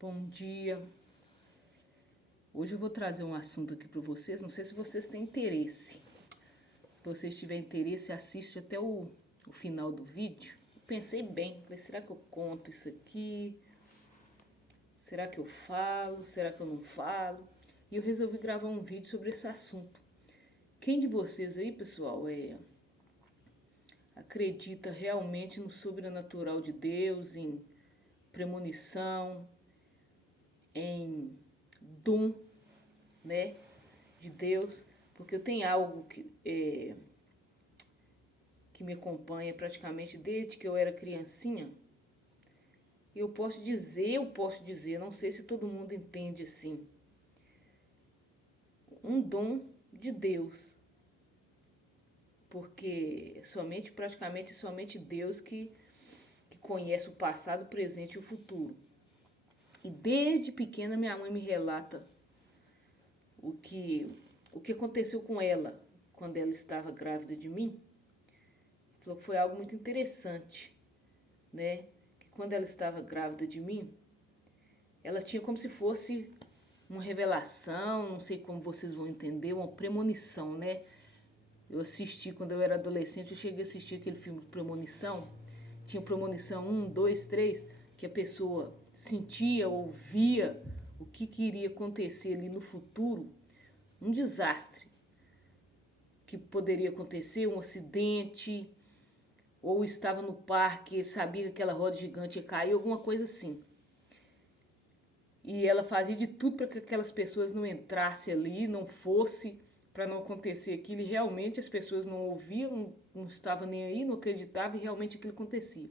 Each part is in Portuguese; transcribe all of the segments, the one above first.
Bom dia. Hoje eu vou trazer um assunto aqui para vocês. Não sei se vocês têm interesse. Se vocês tiverem interesse, assiste até o final do vídeo. Pensei bem, falei, será que eu conto isso aqui? Será que eu falo? Será que eu não falo? E eu resolvi gravar um vídeo sobre esse assunto. Quem de vocês aí, pessoal, acredita realmente no sobrenatural de Deus, em premonição, em dom, né, de Deus? Porque eu tenho algo que me acompanha praticamente desde que eu era criancinha. E eu posso dizer, não sei se todo mundo entende assim, um dom de Deus. Porque praticamente somente Deus que conhece o passado, o presente e o futuro. E desde pequena minha mãe me relata o que, o que aconteceu com ela quando ela estava grávida de mim. Falou que foi algo muito interessante, né? Que quando ela estava grávida de mim, ela tinha como se fosse uma revelação, não sei como vocês vão entender, uma premonição, né? Eu assisti quando eu era adolescente, eu cheguei a assistir aquele filme Premonição. Tinha Premonição 1, 2, 3, que a pessoa sentia, ouvia o que iria acontecer ali no futuro, um desastre que poderia acontecer, um acidente, ou estava no parque, sabia que aquela roda gigante ia cair, alguma coisa assim. E ela fazia de tudo para que aquelas pessoas não entrassem ali, não fosse, para não acontecer aquilo. E realmente as pessoas não ouviam, não estavam nem aí, não acreditavam e realmente aquilo acontecia.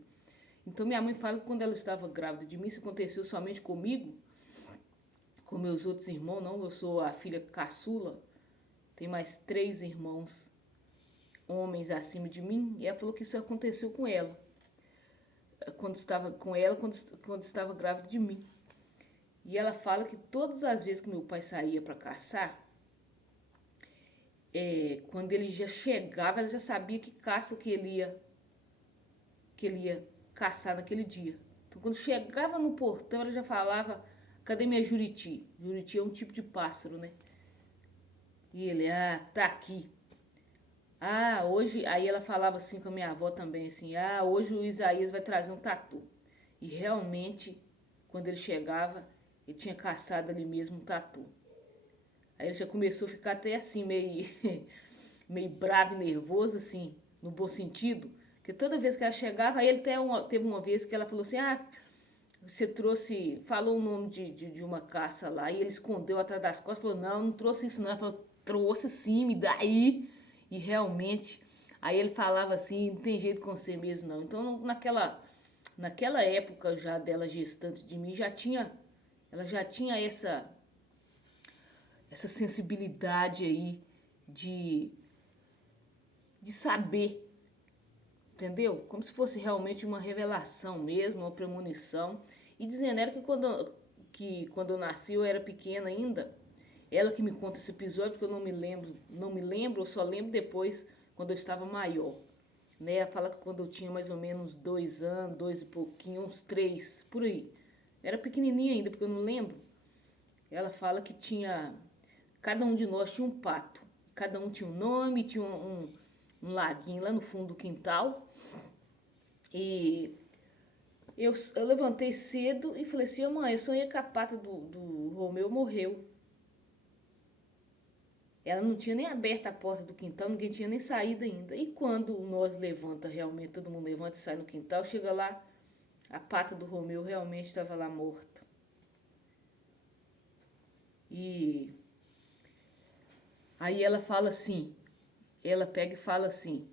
Então minha mãe fala que quando ela estava grávida de mim, isso aconteceu somente comigo, com meus outros irmãos, não. Eu sou a filha caçula, tem mais 3 irmãos homens acima de mim, e ela falou que isso aconteceu com ela, quando estava grávida de mim. E ela fala que todas as vezes que meu pai saía para caçar, quando ele já chegava, ela já sabia que caça que ele ia caçar naquele dia. Então, quando chegava no portão, ela já falava: cadê minha juriti? Juriti é um tipo de pássaro, né? E ele: tá aqui. Hoje. Aí ela falava assim com a minha avó também: assim, hoje o Isaías vai trazer um tatu. E realmente, quando ele chegava, ele tinha caçado ali mesmo um tatu. Aí ele já começou a ficar até assim, meio, meio bravo e nervoso, assim, no bom sentido. Porque toda vez que ela chegava, aí ele teve uma vez que ela falou assim: você trouxe, falou o nome de uma caça lá, e ele escondeu atrás das costas, falou: não trouxe isso não. Ela falou: trouxe sim, me dá aí. E realmente, aí ele falava assim: não tem jeito com você mesmo não. Então naquela época já dela gestante de mim, ela já tinha essa sensibilidade aí de, de saber, entendeu? Como se fosse realmente uma revelação mesmo, uma premonição. E dizendo ela que quando eu nasci, eu era pequena ainda, ela que me conta esse episódio, porque eu não me lembro, eu só lembro depois, quando eu estava maior. Né? Ela fala que quando eu tinha mais ou menos 2 anos, 2 e pouquinho, uns 3, por aí. Era pequenininha ainda, porque eu não lembro. Ela fala que cada um de nós tinha um pato. Cada um tinha um nome, tinha um laguinho lá no fundo do quintal. E eu levantei cedo e falei assim: mãe, eu sonhei que a pata do Romeu morreu. Ela não tinha nem aberto a porta do quintal, ninguém tinha nem saído ainda. E quando nós levanta realmente, todo mundo levanta e sai no quintal, chega lá, a pata do Romeu realmente estava lá morta. E aí ela pega e fala assim,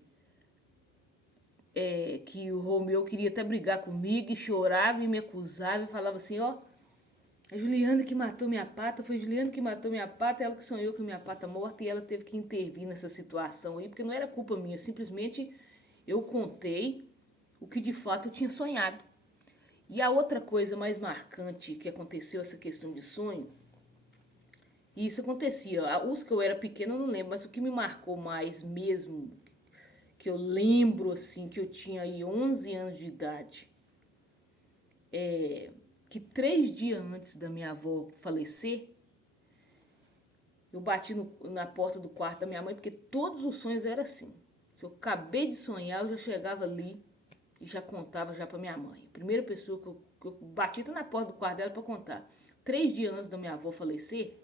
que o Romeu queria até brigar comigo e chorava e me acusava e falava assim: a Juliana que matou minha pata, foi a Juliana que matou minha pata, ela que sonhou com minha pata morta, e ela teve que intervir nessa situação aí, porque não era culpa minha, simplesmente eu contei o que de fato eu tinha sonhado. E a outra coisa mais marcante que aconteceu, essa questão de sonho, e isso acontecia, os que eu era pequena eu não lembro, mas o que me marcou mais mesmo, que eu lembro assim, que eu tinha aí 11 anos de idade, que 3 dias antes da minha avó falecer, eu bati na porta do quarto da minha mãe, porque todos os sonhos eram assim. Se eu acabei de sonhar, eu já chegava ali e já contava já para minha mãe. A primeira pessoa que eu bati na porta do quarto dela para contar. 3 dias antes da minha avó falecer,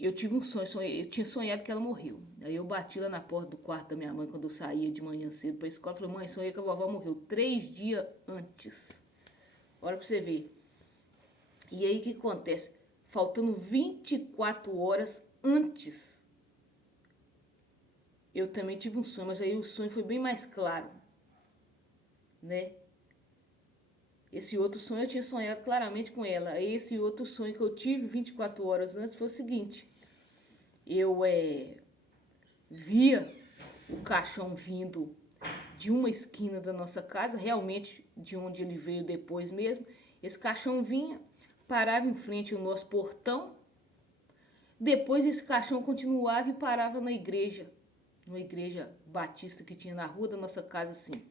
eu tive um sonho, eu tinha sonhado que ela morreu. Aí eu bati lá na porta do quarto da minha mãe quando eu saía de manhã cedo para a escola. Falei, mãe, sonhei que a vovó morreu 3 dias antes. Olha para você ver. E aí o que acontece? Faltando 24 horas antes, eu também tive um sonho, mas aí o sonho foi bem mais claro, né? Esse outro sonho eu tinha sonhado claramente com ela. Aí esse outro sonho que eu tive 24 horas antes foi o seguinte. Eu via o caixão vindo de uma esquina da nossa casa, realmente de onde ele veio depois mesmo. Esse caixão vinha, parava em frente ao nosso portão. Depois esse caixão continuava e parava na igreja, numa igreja batista que tinha na rua da nossa casa, assim.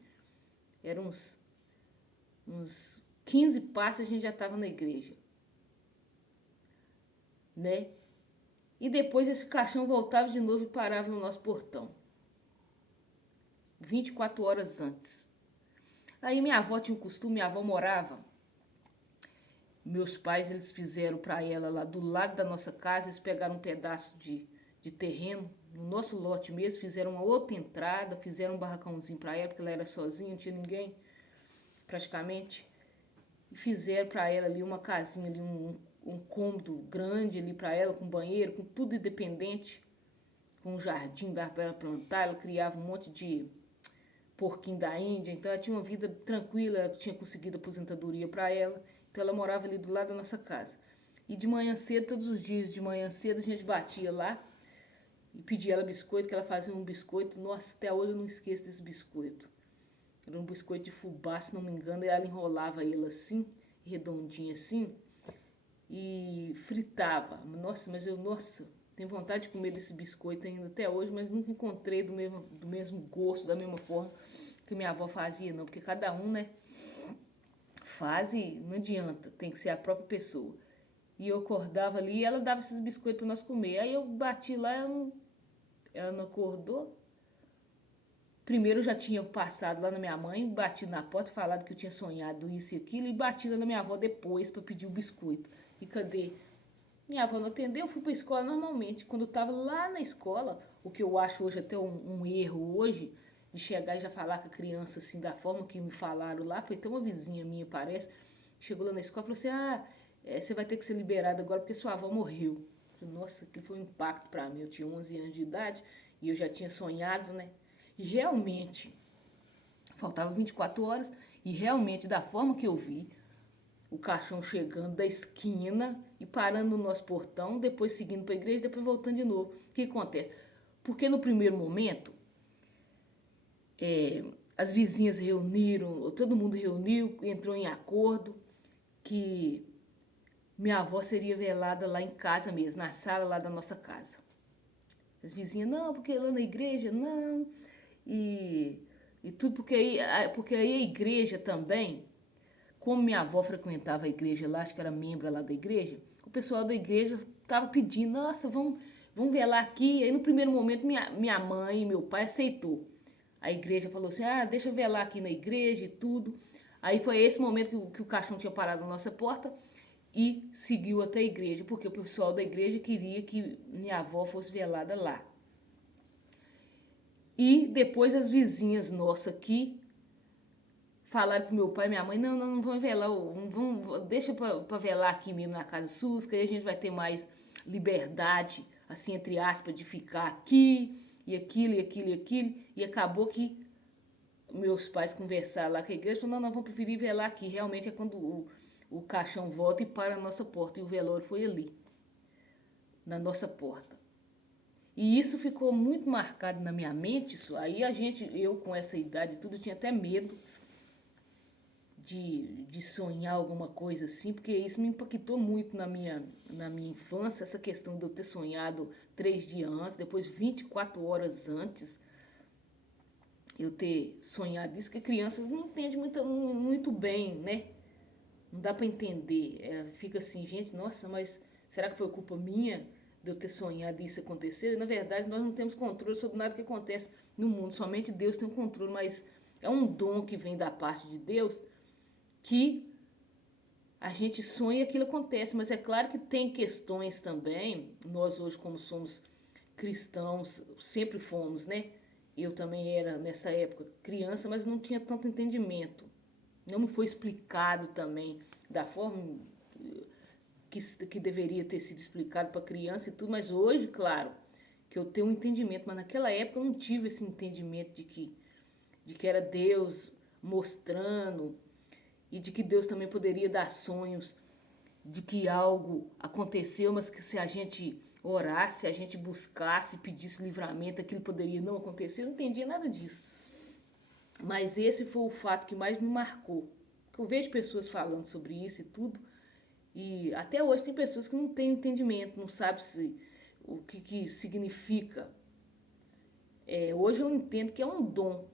Eram uns 15 passos a gente já estava na igreja, né? E depois esse caixão voltava de novo e parava no nosso portão. 24 horas antes. Aí minha avó tinha um costume, minha avó morava. Meus pais, eles fizeram para ela lá do lado da nossa casa, eles pegaram um pedaço de terreno, no nosso lote mesmo, fizeram uma outra entrada, fizeram um barracãozinho para ela, porque ela era sozinha, não tinha ninguém, praticamente. E fizeram para ela ali uma casinha, ali um cômodo grande ali para ela, com banheiro, com tudo independente, com um jardim, dava para ela plantar, ela criava um monte de porquinho da Índia, então ela tinha uma vida tranquila, ela tinha conseguido aposentadoria para ela, então ela morava ali do lado da nossa casa. E de manhã cedo, todos os dias de manhã cedo, a gente batia lá e pedia ela biscoito, que ela fazia um biscoito, nossa, até hoje eu não esqueço desse biscoito. Era um biscoito de fubá, se não me engano, e ela enrolava ele assim, redondinho assim, e fritava. Nossa, tenho vontade de comer desse biscoito ainda até hoje, mas nunca encontrei do mesmo gosto, da mesma forma que minha avó fazia, não. Porque cada um, né, faz e não adianta, tem que ser a própria pessoa. E eu acordava ali e ela dava esses biscoitos para nós comer. Aí eu bati lá, ela não acordou. Primeiro eu já tinha passado lá na minha mãe, batido na porta, falado que eu tinha sonhado isso e aquilo, e bati lá na minha avó depois para pedir o biscoito. E cadê? Minha avó não atendeu, eu fui para a escola normalmente. Quando eu estava lá na escola, o que eu acho hoje até um erro hoje, de chegar e já falar com a criança assim, da forma que me falaram lá, foi até uma vizinha minha, parece, chegou lá na escola e falou assim, você vai ter que ser liberada agora porque sua avó morreu. Eu falei, nossa, aquilo foi um impacto para mim. Eu tinha 11 anos de idade e eu já tinha sonhado, né? E realmente, faltavam 24 horas, e realmente, da forma que eu vi, o caixão chegando da esquina e parando no nosso portão, depois seguindo para a igreja, depois voltando de novo. O que acontece? Porque no primeiro momento, as vizinhas reuniram, todo mundo reuniu, entrou em acordo que minha avó seria velada lá em casa mesmo, na sala lá da nossa casa. As vizinhas, não, porque lá na igreja, não. E tudo, porque aí a igreja também, como minha avó frequentava a igreja lá, acho que era membro lá da igreja, o pessoal da igreja estava pedindo, nossa, vamos velar aqui. Aí no primeiro momento minha mãe e meu pai aceitou. A igreja falou assim, deixa eu velar aqui na igreja e tudo. Aí foi esse momento que o caixão tinha parado na nossa porta e seguiu até a igreja, porque o pessoal da igreja queria que minha avó fosse velada lá. E depois as vizinhas nossas aqui falaram pro meu pai e minha mãe, não vamos velar, deixa pra velar aqui mesmo na casa SUS, que aí a gente vai ter mais liberdade, assim, entre aspas, de ficar aqui, e aquilo, e aquilo, e aquilo. E acabou que meus pais conversaram lá com a igreja, falaram, não, vamos preferir velar aqui. Realmente é quando o caixão volta e para a nossa porta, e o velório foi ali, na nossa porta. E isso ficou muito marcado na minha mente. Isso aí eu com essa idade e tudo, tinha até medo de sonhar alguma coisa assim, porque isso me impactou muito na minha infância, essa questão de eu ter sonhado 3 dias antes, depois 24 horas antes, eu ter sonhado isso, que crianças não entendem muito bem, né? Não dá para entender. Fica assim, gente, nossa, mas será que foi culpa minha de eu ter sonhado e isso aconteceu? E, na verdade, nós não temos controle sobre nada que acontece no mundo. Somente Deus tem o controle, mas é um dom que vem da parte de Deus que a gente sonha e aquilo acontece. Mas é claro que tem questões também. Nós hoje, como somos cristãos, sempre fomos, né? Eu também era, nessa época, criança, mas não tinha tanto entendimento. Não me foi explicado também da forma que deveria ter sido explicado para criança e tudo, mas hoje, claro, que eu tenho um entendimento, mas naquela época eu não tive esse entendimento de que era Deus mostrando e de que Deus também poderia dar sonhos de que algo aconteceu, mas que se a gente orasse, se a gente buscasse, pedisse livramento, aquilo poderia não acontecer. Eu não entendia nada disso. Mas esse foi o fato que mais me marcou. Eu vejo pessoas falando sobre isso e tudo, e até hoje tem pessoas que não têm entendimento, não sabem o que significa. Hoje eu entendo que é um dom,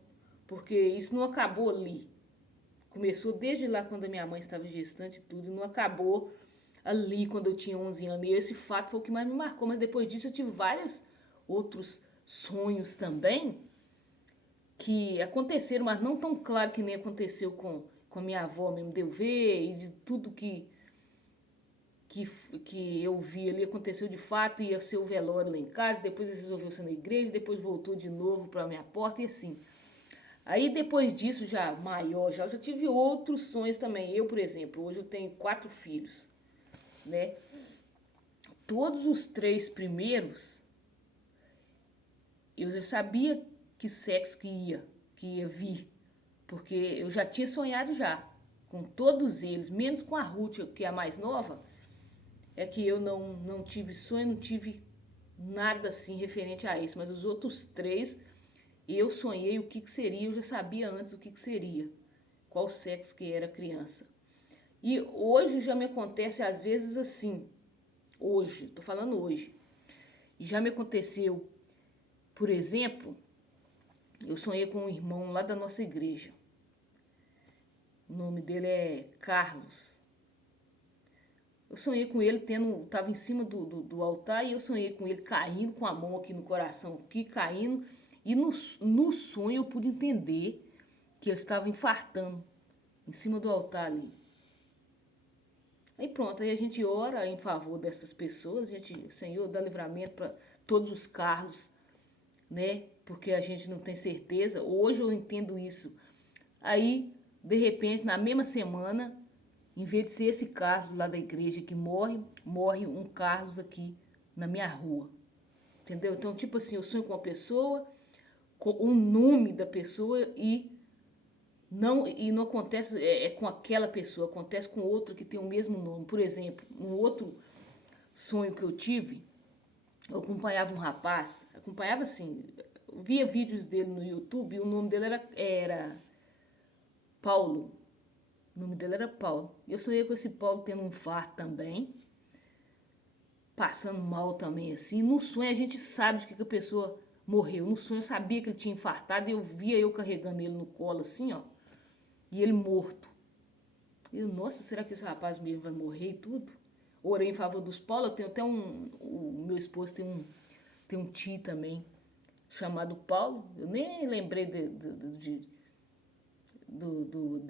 porque isso não acabou ali. Começou desde lá quando a minha mãe estava gestante e tudo, e não acabou ali quando eu tinha 11 anos. E esse fato foi o que mais me marcou, mas depois disso eu tive vários outros sonhos também, que aconteceram, mas não tão claro que nem aconteceu com a minha avó mesmo, de eu ver e de tudo que, que eu vi ali aconteceu de fato, ia ser o velório lá em casa, depois resolveu ser na igreja, depois voltou de novo para a minha porta e assim. Aí depois disso, já maior, já eu já tive outros sonhos também. Eu, por exemplo, hoje eu tenho 4 filhos, né? Todos os 3 primeiros, eu já sabia que sexo que ia vir, porque eu já tinha sonhado já, com todos eles, menos com a Ruth, que é a mais nova, é que eu não tive sonho, não tive nada assim referente a isso, mas os outros 3, eu sonhei o que seria, eu já sabia antes o que seria, qual sexo que era a criança. E hoje já me acontece às vezes assim, hoje, tô falando hoje, e já me aconteceu, por exemplo, eu sonhei com um irmão lá da nossa igreja. O nome dele é Carlos. Eu sonhei com ele tava em cima do altar e eu sonhei com ele caindo com a mão aqui no coração, aqui caindo. E no sonho eu pude entender que ele estava infartando em cima do altar ali. Aí pronto, aí a gente ora em favor dessas pessoas, a gente, Senhor, dá livramento para todos os Carlos, né? Porque a gente não tem certeza. Hoje eu entendo isso. Aí, de repente, na mesma semana, em vez de ser esse Carlos lá da igreja que morre um Carlos aqui na minha rua. Entendeu? Então, tipo assim, eu sonho com uma pessoa, com o nome da pessoa e não acontece com aquela pessoa, acontece com outra que tem o mesmo nome. Por exemplo, um outro sonho que eu tive, eu acompanhava um rapaz, acompanhava assim, via vídeos dele no YouTube e o nome dele era Paulo. O nome dele era Paulo. E eu sonhei com esse Paulo tendo um infarto também, passando mal também assim. No sonho a gente sabe de que a pessoa morreu. No sonho eu sabia que ele tinha infartado e eu via eu carregando ele no colo assim, ó. E ele morto. Eu, nossa, será que esse rapaz mesmo vai morrer e tudo? Orei em favor dos Paulo. Eu tenho até o meu esposo tem um tio também chamado Paulo. Eu nem lembrei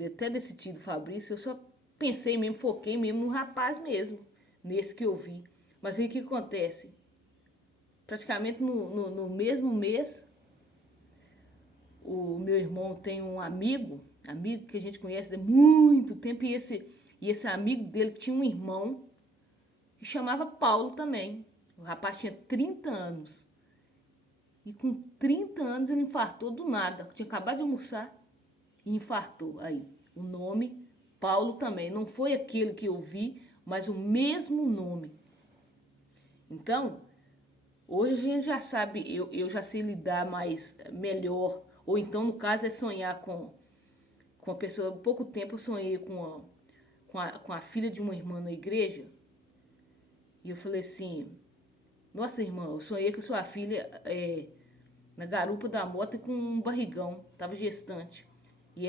até desse tio do Fabrício. Eu só pensei mesmo, foquei mesmo no rapaz mesmo, nesse que eu vi. Mas aí o que acontece? Praticamente no mesmo mês, o meu irmão tem um amigo que a gente conhece há muito tempo, e esse amigo dele tinha um irmão que chamava Paulo também. O rapaz tinha 30 anos. E com 30 anos ele infartou do nada. Tinha acabado de almoçar e infartou. Aí, o nome Paulo também. Não foi aquele que eu vi, mas o mesmo nome. Então, hoje a gente já sabe, eu já sei lidar melhor. Ou então, no caso, é sonhar com a pessoa. Há pouco tempo eu sonhei com a filha de uma irmã na igreja. E eu falei assim, nossa irmã, eu sonhei com sua filha na garupa da moto com um barrigão, tava gestante. E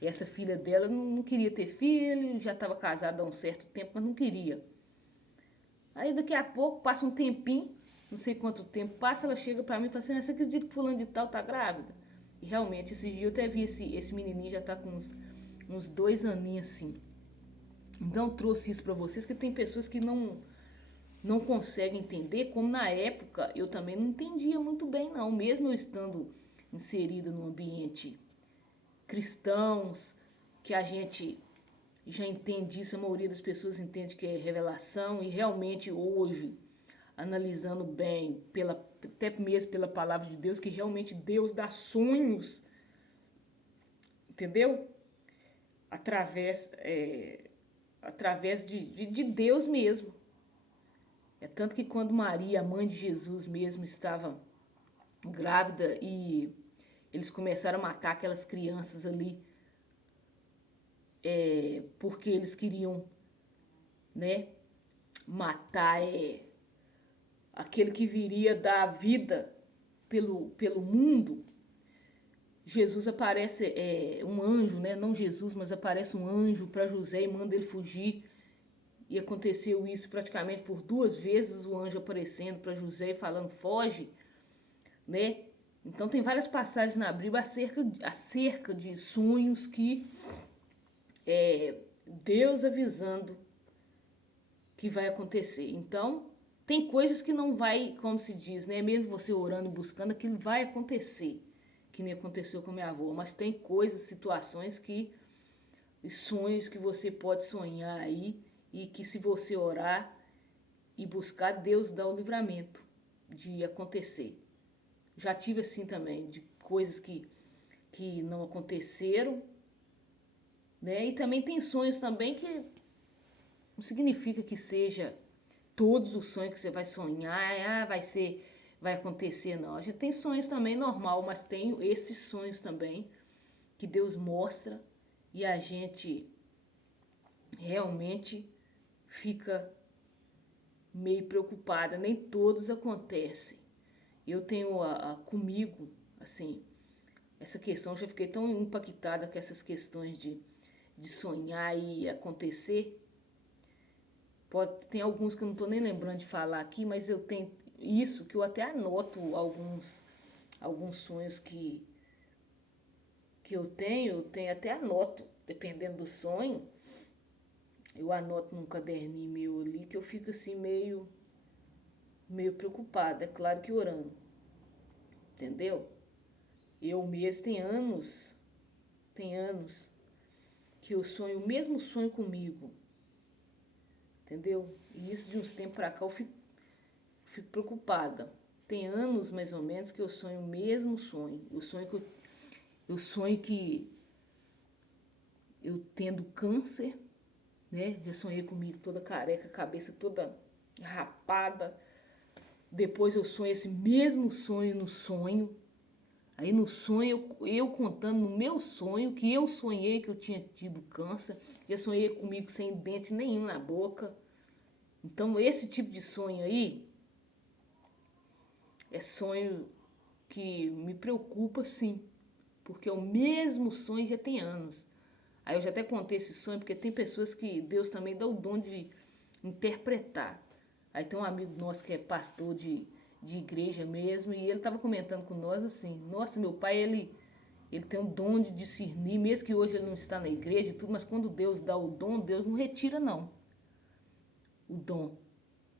E essa filha dela não queria ter filho, já estava casada há um certo tempo, mas não queria. Aí daqui a pouco, passa um tempinho, não sei quanto tempo passa, ela chega pra mim e fala assim, você acredita que fulano de tal tá grávida? E realmente, esse dia eu até vi esse menininho, já tá com uns 2 aninhos assim. Então eu trouxe isso pra vocês, que tem pessoas que não conseguem entender, como na época eu também não entendia muito bem não, mesmo eu estando inserida no ambiente cristãos, que a gente já entende isso, a maioria das pessoas entende que é revelação, e realmente hoje, analisando bem, até mesmo pela palavra de Deus, que realmente Deus dá sonhos, entendeu? Através, através de Deus mesmo. É tanto que quando Maria, a mãe de Jesus mesmo, estava grávida e eles começaram a matar aquelas crianças ali, porque eles queriam, né, matar aquele que viria dar vida pelo mundo. Jesus aparece, um anjo, né? Não Jesus, mas aparece um anjo para José e manda ele fugir. E aconteceu isso praticamente por 2 vezes, o anjo aparecendo para José e falando, foge, né? Então tem várias passagens na Bíblia acerca de sonhos que Deus avisando que vai acontecer. Então, tem coisas que não vai, como se diz, né? Mesmo você orando e buscando, aquilo vai acontecer. Que nem aconteceu com minha avó. Mas tem coisas, situações sonhos que você pode sonhar aí. E que se você orar e buscar, Deus dá o livramento de acontecer. Já tive assim também, de coisas que não aconteceram, né? E também tem sonhos também que não significa que seja todos os sonhos que você vai sonhar, vai acontecer, não. A gente tem sonhos também normal, mas tem esses sonhos também que Deus mostra e a gente realmente fica meio preocupada. Nem todos acontecem. Eu tenho comigo, assim, essa questão, eu já fiquei tão impactada com essas questões de sonhar e acontecer. Tem alguns que eu não estou nem lembrando de falar aqui, mas eu tenho isso que eu até anoto alguns sonhos que eu tenho até anoto, dependendo do sonho, eu anoto num caderninho meu ali, que eu fico assim meio preocupada, é claro que orando, entendeu? Eu mesmo tem anos que eu sonho o mesmo sonho comigo, entendeu? E isso de uns tempos pra cá eu fico preocupada. Tem anos mais ou menos que eu sonho o mesmo sonho. Eu sonho que eu tendo câncer, né? Já sonhei comigo toda careca, cabeça toda rapada. Depois eu sonho esse mesmo sonho no sonho. Aí no sonho, eu contando no meu sonho que eu sonhei que eu tinha tido câncer. Já sonhei comigo sem dente nenhum na boca. Então esse tipo de sonho aí é sonho que me preocupa, sim, porque é o mesmo sonho já tem anos. Aí eu já até contei esse sonho, porque tem pessoas que Deus também dá o dom de interpretar. Aí tem um amigo nosso que é pastor de igreja mesmo, e ele estava comentando com nós assim, nossa, meu pai, ele tem um dom de discernir, mesmo que hoje ele não está na igreja e tudo, mas quando Deus dá o dom, Deus não retira não, o dom.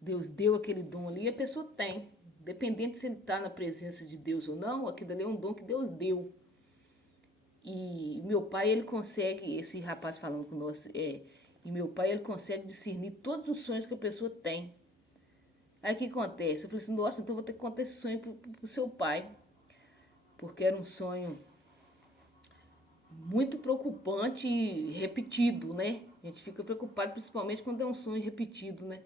Deus deu aquele dom ali e a pessoa tem. Dependente se ele está na presença de Deus ou não, aquilo ali é um dom que Deus deu. E meu pai, ele consegue, esse rapaz falando com nós, e meu pai, ele consegue discernir todos os sonhos que a pessoa tem. Aí o que acontece? Eu falei assim, nossa, então eu vou ter que contar esse sonho pro seu pai. Porque era um sonho muito preocupante e repetido, né? A gente fica preocupado principalmente quando é um sonho repetido, né?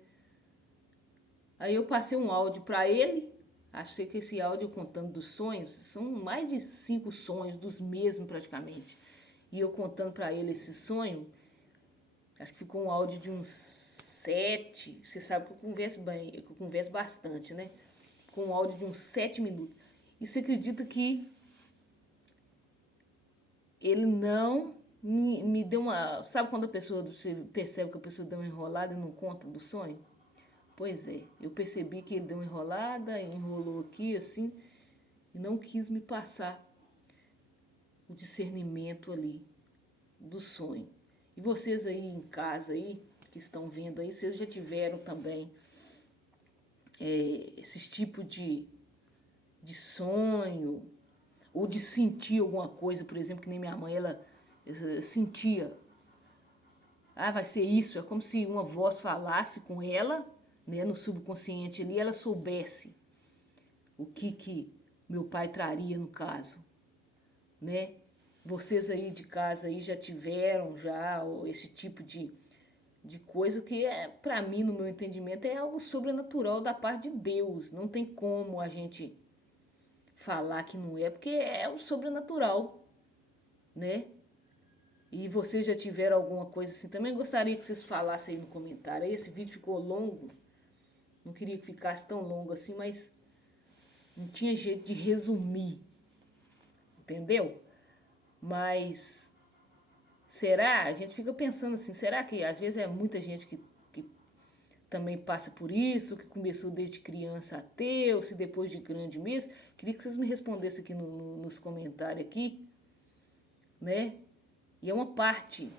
Aí eu passei um áudio para ele, achei que esse áudio contando dos sonhos, são mais de 5 sonhos, dos mesmos praticamente. E eu contando para ele esse sonho, acho que ficou um áudio de uns 7, você sabe que eu converso bem, que eu converso bastante, né? Com um áudio de uns 7 minutos. E você acredita que ele não me deu uma... Sabe quando a pessoa, você percebe que a pessoa deu uma enrolada e não conta do sonho? Pois é, eu percebi que ele deu uma enrolada, enrolou aqui assim, e não quis me passar o discernimento ali do sonho. E vocês aí em casa aí, que estão vendo aí, vocês já tiveram também esses tipos de sonho, ou de sentir alguma coisa, por exemplo, que nem minha mãe, ela sentia, vai ser isso, é como se uma voz falasse com ela, né, no subconsciente ali, ela soubesse o que meu pai traria no caso, né? Vocês aí de casa aí já tiveram esse tipo de coisa que para mim, no meu entendimento, é algo sobrenatural da parte de Deus. Não tem como a gente falar que não é, porque é o sobrenatural, né? E vocês já tiveram alguma coisa assim? Também gostaria que vocês falassem aí no comentário. Esse vídeo ficou longo, não queria que ficasse tão longo assim, mas não tinha jeito de resumir, entendeu? Mas será? A gente fica pensando assim, será que às vezes é muita gente que também passa por isso, que começou desde criança a ter, ou se depois de grande mesmo? Queria que vocês me respondessem aqui nos comentários aqui, né? E é uma parte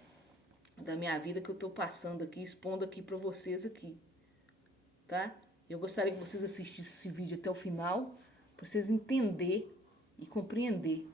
da minha vida que eu tô passando aqui, expondo aqui para vocês aqui, tá? Eu gostaria que vocês assistissem esse vídeo até o final, para vocês entender e compreender